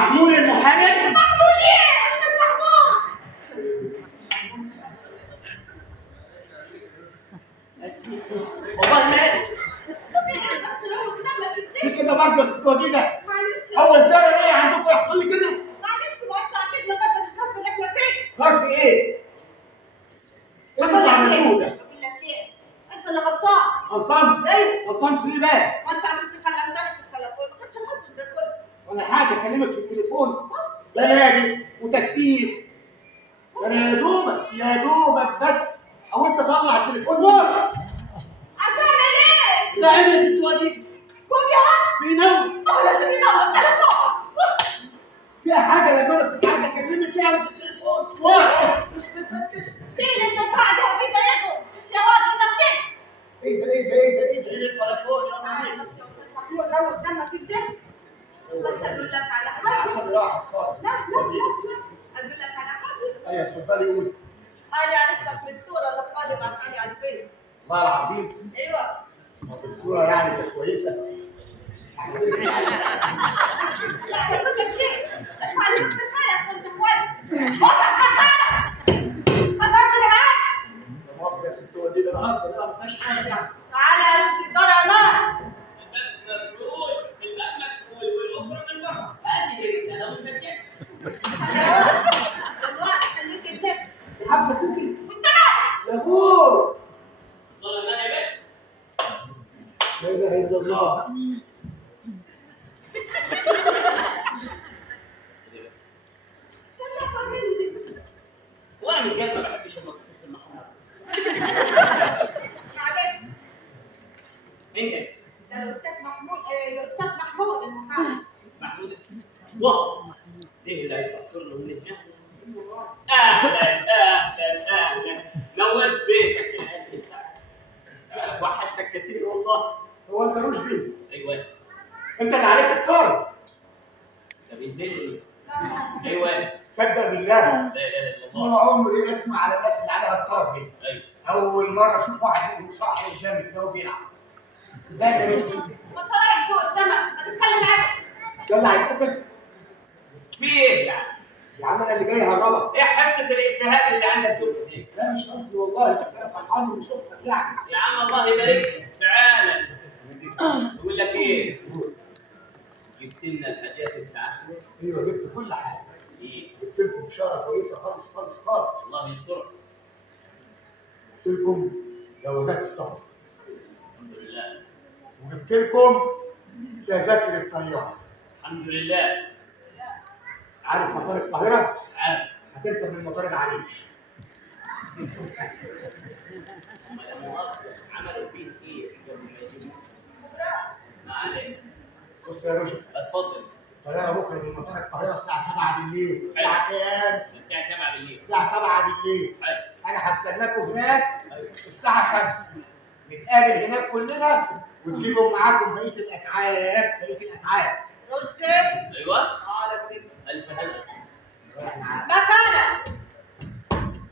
محمود المحامي؟ محمود ايه؟ استاذ محمود. والله مالي في كده برضه يا ست وديده. معلش اول سنه ايه عندكم يحصل لي كده؟ معلش، ما انت اكيد مقدر الصف اللي احنا فيه. ظرف ايه؟ ايه اللي انتوا عملتوه ده؟ بقول لك ايه؟ انت اللي غلطان. غلطان؟ ايوه. غلطان في ايه بقى؟ ما انت كنت كلمتني في التليفون، ما كنتش حاسس ده كله. وانا حاجه اكلمك في التليفون؟ ده نادي وتكتيف. انا يا دوبك بس حاولت اطلع التليفون نور. هتعمل ايه؟ لا عيب يا ست وديده. قوم يا واد. بينام. هو لازم ينام التليفون. فيها حاجه لما انا كنت عايز اكلمك فيها في التليفون. واحد. شيل اللي قاعده بيضايقه، مش يا واد انت كده. ايه ده التليفون يا تعالى مامي. بس يا استاذ محمود، روق دمك كده. بس اقول لك على حاجه. عصبي راحت خالص. لا اقول لك على حاجه. ايوه اتفضلي قولي. انا عرفتك من الصوره اللي في قلبك بعتها لي على الفيس. والله العظيم. ايوه. طب الصوره يعني كانت كويسه. مؤاخذه يا ست وديده، انا قصدي لا ما فيهاش حاجه يعني. تعالى يا رشدي الدار يا مان. مفروض الباب مقفول والاخرى من بره. هذه رساله مسجله. دلوقتي خليك تنام. حبسه كوكي. وانت مالك؟ يا بور. ظلمنا يا بنت. لا اله الا الله. وانا مش جاي ما بحبش المقص المحمود. معلش. مين كده؟ ده الاستاذ محمود، الاستاذ محمود المحامي. محمود. واه ايه اللي هيسافر له من هنا؟ اهلا نورت بيتك يا قلبي. وحشتك كتير والله. هو انت رشدي؟ ايوه. انت اللي عليك الطار. ده بينزل ايوه. تصدق بالله لا اله الا طول الله. عمري اسمع على الناس اللي عليها الطار دي. ايوه. اول مره اشوف واحد فيهم صاحي قدامي كده وبيلعب. ازيك يا رشدي؟ ما انت رايح فوق السما، ما تتكلم عادي. ده اللي هيتقتل؟ في ايه يعني؟ يا عم انا اللي جاي هربك. ايه حصه الاجتهاد اللي عندك دي؟ لا مش قصدي والله، بس انا فرحان اني شفتك يعني. يا عم الله يبارك لك. تعالى. بقول لك ايه؟ جبت لنا الحاجات بتاعتنا. ايوه جبت كل حاجه. ايه؟ جبت لكم بشاره كويسه خالص خالص خالص. الله يسترك. جبت لكم جوازات السفر. الحمد لله. وجبت لكم تذاكر الطياره. الحمد لله. عارف مطار القاهره؟ عارف. هتركب من مطار العريش. لا مؤاخذة عملوا فيه ايه قبل ما يجيبوه؟ ما عليك. بص يا رشدي، اتفضل. الطياره بكره من مطار القاهره الساعه 7 بالليل. الساعه كام؟ الساعة 7 بالليل. الساعه 7 بالليل. حلو. انا هستناكم هناك الساعه 5. نتقابل هناك كلنا وتجيبوا معاكم بقيه الاتعاب. رشدي. ايوه. تعالى كده. الف هلا. مكانك.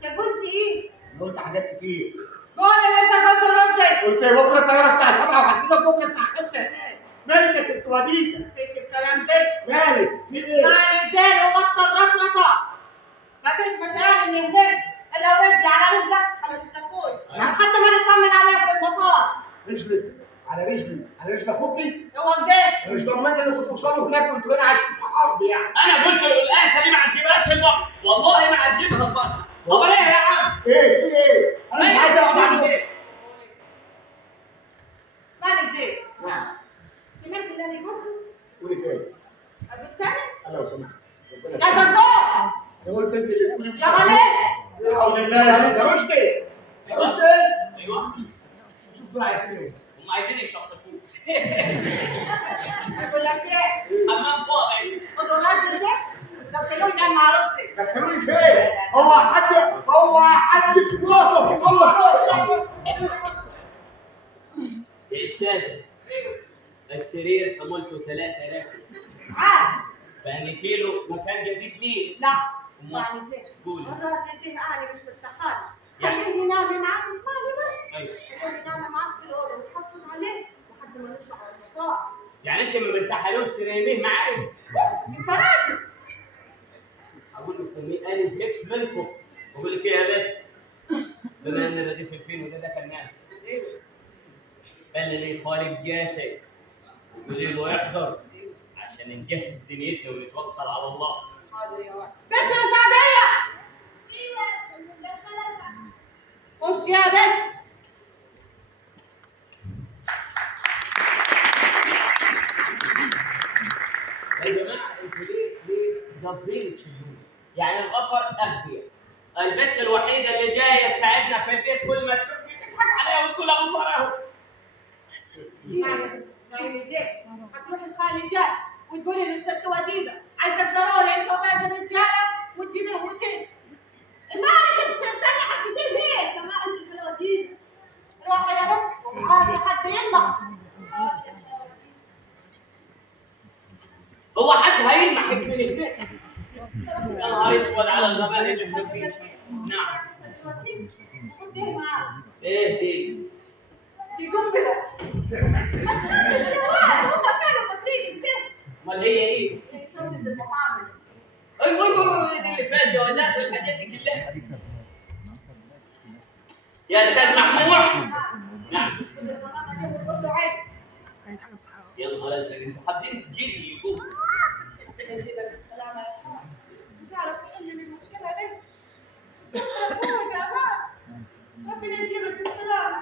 يا قلت ايه؟ قلت حاجات كتير. قول اللي انت قلته رشدي. قلت إيه؟ بكره الطياره الساعه 7 وهسيبك بكره الساعه 5 هناك. مالك يا ست وديده؟ مفيش الكلام ده. مالك؟ في ايه؟ اسمعني زين وبطل رطرطه. مفيش مشاعر من هناك الا رجلي على رجلك على رجل اخوي. حتى ما نطمن عليك في المطار. رجلك على رجل اخوكي؟ هو كده. مش ضمني انكم توصلوا هناك وانتوا هنا عايشين في حرب يعني. انا قلت له الآن دي ما عجبهاش البقر. والله ما عجبها البقر. خبر ايه يا عم؟ ايه في ايه؟ انا مش عايز اقعد اعمل عنه. ايه؟ اسمعني زين. نعم. سمعت اللي انا قلته؟ قولي تاني. اقول تاني؟ لو سمحت. يا زرزور. انا قلت انت اللي تقولي مش يا غالي. اعوذ بالله يا رشدي. يا رشدي. ايوه. شوف دول عايزين ايه؟ هم عايزين يشطفوك. اقول لك ايه؟ حمام فاضي. خدوا الراجل ده دخلوه ينام مع رشدي. دخلوني فين؟ هو حد في جوه. يا استاذ السرير حملته 3 راكب. عارف. فهنيتي له مكان جديد ليه؟ لا اسمعني زين. قولي. الراجل ده انا مش مرتاحه له. خليه ينام معاك، اسمعني بس. ايوه. خليه ينام معاك في الاوضه وتحافظ عليه لحد ما نطلع على المطار. يعني انت ما مرتاحلوش تناميه معايا؟ انت راجل. كله مستنيين انا زهقت منكم. بقول لك ايه يا بنت؟ بما ان رديف الفيل وده دخلناه، قال لي خالد جاسر وقولي له يحضر عشان نجهز دنيتنا ونتوكل على الله. حاضر يا ولد. بنت يا سعدية، خش يا بنت. يا جماعه انتوا ليه قاصدين تشيلوني؟ يعني الغفر اغبياء. البنت الوحيده اللي جايه تساعدنا في البيت كل ما تشوفني تضحك عليها وتقول ابو طارق. اسمعيني زين، هتروحي لخالي جاس وتقولي للست وديده عايزك ضروري انت وباقي الرجاله وتجيبيه وتيجي. مالك بتستني حكتين ليه؟ سماع انت خالي وديده. روحي يا بنت ومعاك لحد يلمح. هو حد هيلمحك من البيت؟ يا نهار اسود على الغباء اللي احنا فيه. نعم. خديه معاك. ايه دي؟ دي قنبله. الشباب هم كانوا فاكرين كده. امال هي ايه؟ هي شرطه المحامي. ايوه دي اللي فيها الجوازات والحاجات دي كلها. يا استاذ محمود. نعم. يا نهار ازرق انتوا حافظين تجيبي يقول. يجيبك بالسلامه يا حمد. تعرف تحل لي المشكله دي؟ ابوك يا مان. ربنا يجيبك بالسلامه.